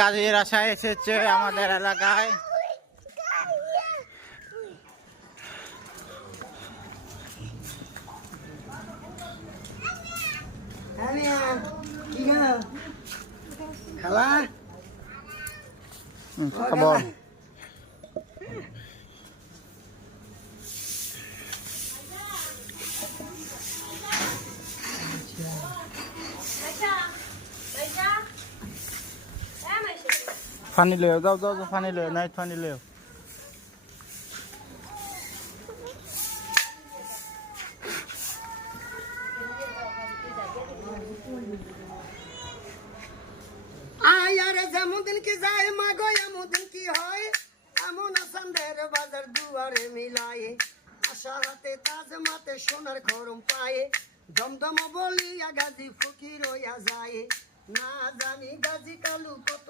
গাজীর আশায় এসেছে আমাদের এলাকায়। খেলা খবর পানি লও, যাও যাও যাও, পানি লও, নাই পানি লও। আয়ারে যেমন দিন কি যায় মাগো এমন দিন কি হয়, এমন আসানদের বাজার দুয়ারে মিলায়, আশা হাতে তাজ মাতে সোনার খরম পায়ে, দমদম বলিয়া গাজী ফকির হইয়া যায়, না জানি গাজী কালু কত